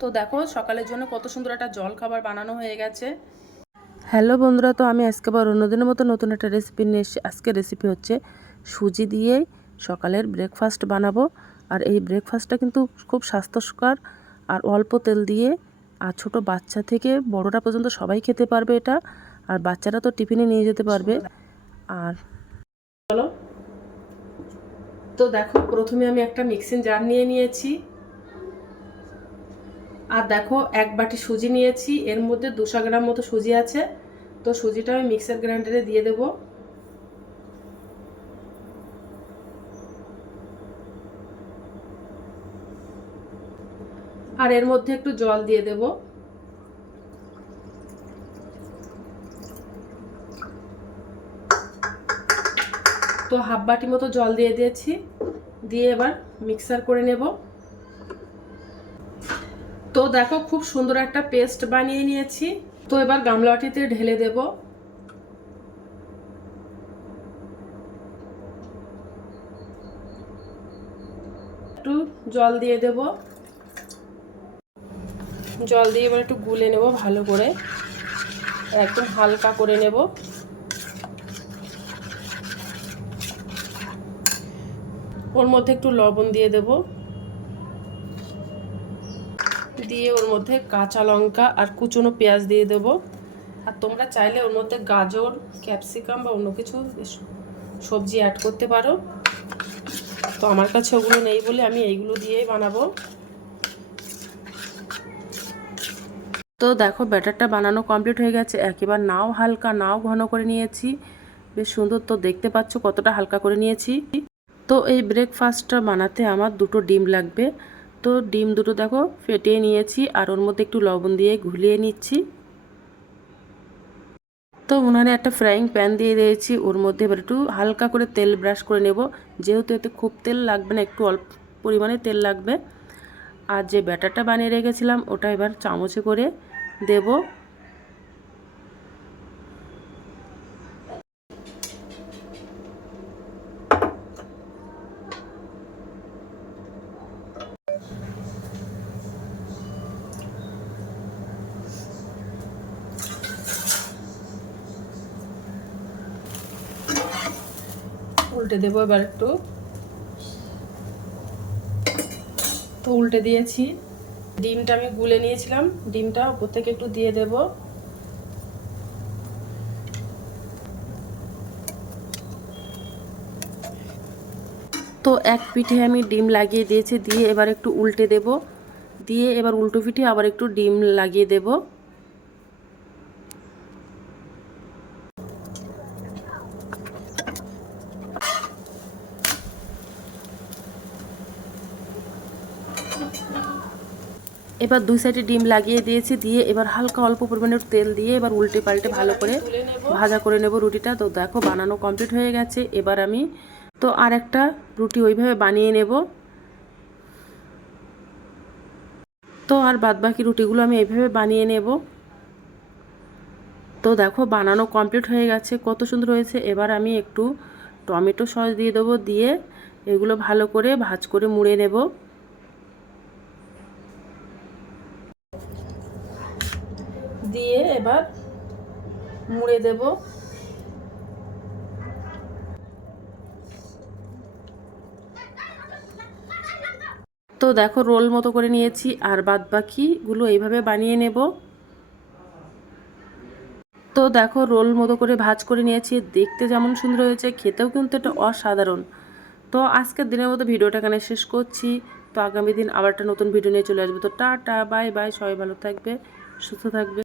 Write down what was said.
তো দেখো সকালের জন্য কত সুন্দর একটা জল খাবার বানানো হয়ে গেছে। হ্যালো বন্ধুরা, তো আমি আজকে আবার অন্যদিনের মতো নতুন একটা রেসিপি নিয়ে এসেছি। আজকে রেসিপি হচ্ছে সুজি দিয়েই সকালের ব্রেকফাস্ট বানাবো। আর এই ব্রেকফাস্টটা কিন্তু খুব স্বাস্থ্যকর আর অল্প তেল দিয়ে, আর ছোট বাচ্চা থেকে বড়রা পর্যন্ত সবাই খেতে পারবে এটা। আর বাচ্চারা তো টিফিনে নিয়ে যেতে পারবে। আর চলো, তো দেখো প্রথমে আমি একটা মিক্সিং জার নিয়ে নিয়েছি। আর দেখো এক বাটি সুজি নিয়েছি, এর মধ্যে 200 গ্রাম মতো সুজি আছে। তো সুজিটা আমি মিক্সার গ্রাইন্ডারে দিয়ে দেব। আর এর মধ্যে একটু জল দিয়ে দেব। তো হাফ বাটি মতো জল দিয়ে দিয়েছি, দিয়ে এবার মিক্সার করে নেব। তো দেখো খুব সুন্দর একটা পেস্ট বানিয়ে নিয়েছি। তো এবার গামলাটিতে ঢেলে দেব। একটু জল দিয়ে দেব। জল দিয়ে এবার একটু গুলে নেব ভালো করে, একদম হালকা করে নেব। ওর মধ্যে একটু লবণ দিয়ে দেব, দিয়ে ওর মধ্যে কাঁচা লঙ্কা আর কুচনো পেঁয়াজ দিয়ে দেব। আর তোমরা চাইলে ওর মধ্যে গাজর, ক্যাপসিকাম বা অন্য কিছু সবজি অ্যাড করতে পারো। তো আমার কাছে ওগুলো নেই বলে আমি এইগুলো দিয়েই বানাবো। তো দেখো ব্যাটারটা বানানো কমপ্লিট হয়ে গেছে। একেবারে নাও হালকা নাও ঘন করে নিয়েছি, বেশ সুন্দর। তো দেখতে পাচ্ছ কতটা হালকা করে নিয়েছি। তো এই ব্রেকফাস্টটা বানাতে আমার 2টো ডিম লাগবে। তো ডিম দুটো দেখো ফেটিয়ে নিয়েছি, আর ওর মধ্যে একটু লবণ দিয়ে ঘুলিয়ে নিচ্ছি। তো উনানে একটা ফ্রাইং প্যান দিয়ে দিয়েছি, ওর মধ্যে এবার একটু হালকা করে তেল ব্রাশ করে নেব। যেহেতু এতে খুব তেল লাগবে না, একটু অল্প পরিমাণে তেল লাগবে। আর যে ব্যাটারটা বানিয়ে রেখেছিলাম ওটা এবার চামচে করে দেব। উল্টে দেবো এবার একটু। তো উল্টে দিয়েছি। ডিমটা আমি গুলে নিয়েছিলাম, ডিমটা উপর থেকে একটু দিয়ে দেব। তো এক পিঠে আমি ডিম লাগিয়ে দিয়েছি, দিয়ে এবার একটু উল্টে দেব, দিয়ে এবার উল্টো পিঠে আবার একটু ডিম লাগিয়ে দেব। এবার দুই সাইডে ডিম লাগিয়ে দিয়েছি, দিয়ে এবার হালকা অল্প পরিমাণে তেল দিয়ে এবার উল্টে পাল্টে ভালো করে ভাজা করে নেব রুটিটা। তো দেখো বানানো কমপ্লিট হয়ে গেছে। এবার আমি তো আর একটা রুটি ওইভাবে বানিয়ে নেব। তো আর বাদবাকি রুটিগুলো আমি এইভাবে বানিয়ে নেব। তো দেখো বানানো কমপ্লিট হয়ে গেছে, কত সুন্দর হয়েছে। এবার আমি একটু টমেটো সস দিয়ে দেবো, দিয়ে এগুলো ভালো করে ভাজ করে মুড়ে নেব। দিয়ে এবার মুড়ে দেব। তো দেখো রোল মতো করে নিয়েছি, আর বাদ বাকিগুলো এইভাবে বানিয়ে নেব। তো দেখো রোল মতো করে ভাজ করে নিয়েছি, দেখতে যেমন সুন্দর হয়েছে খেতেও কিন্তু এটা অসাধারণ। তো আজকের দিনের মতো ভিডিওটা এখানে শেষ করছি। তো আগামী দিন আবার একটা নতুন ভিডিও নিয়ে চলে আসবো। তো টাটা, বাই বাই, সবাই ভালো থাকবে, সুস্থ থাকবে।